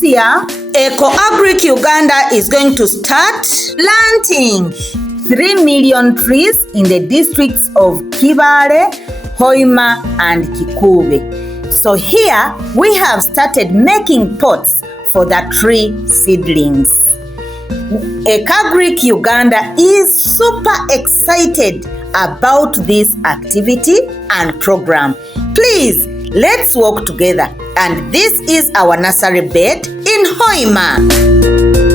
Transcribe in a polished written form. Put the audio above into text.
this year, Eco-Agric Uganda is going to start planting 3 million trees in the districts of Kibale, Hoima, and Kikube. So here, we have started making pots for the tree seedlings. Eko-Agric Uganda is super excited about this activity and program. Please, let's work together. And this is our nursery bed in Hoima.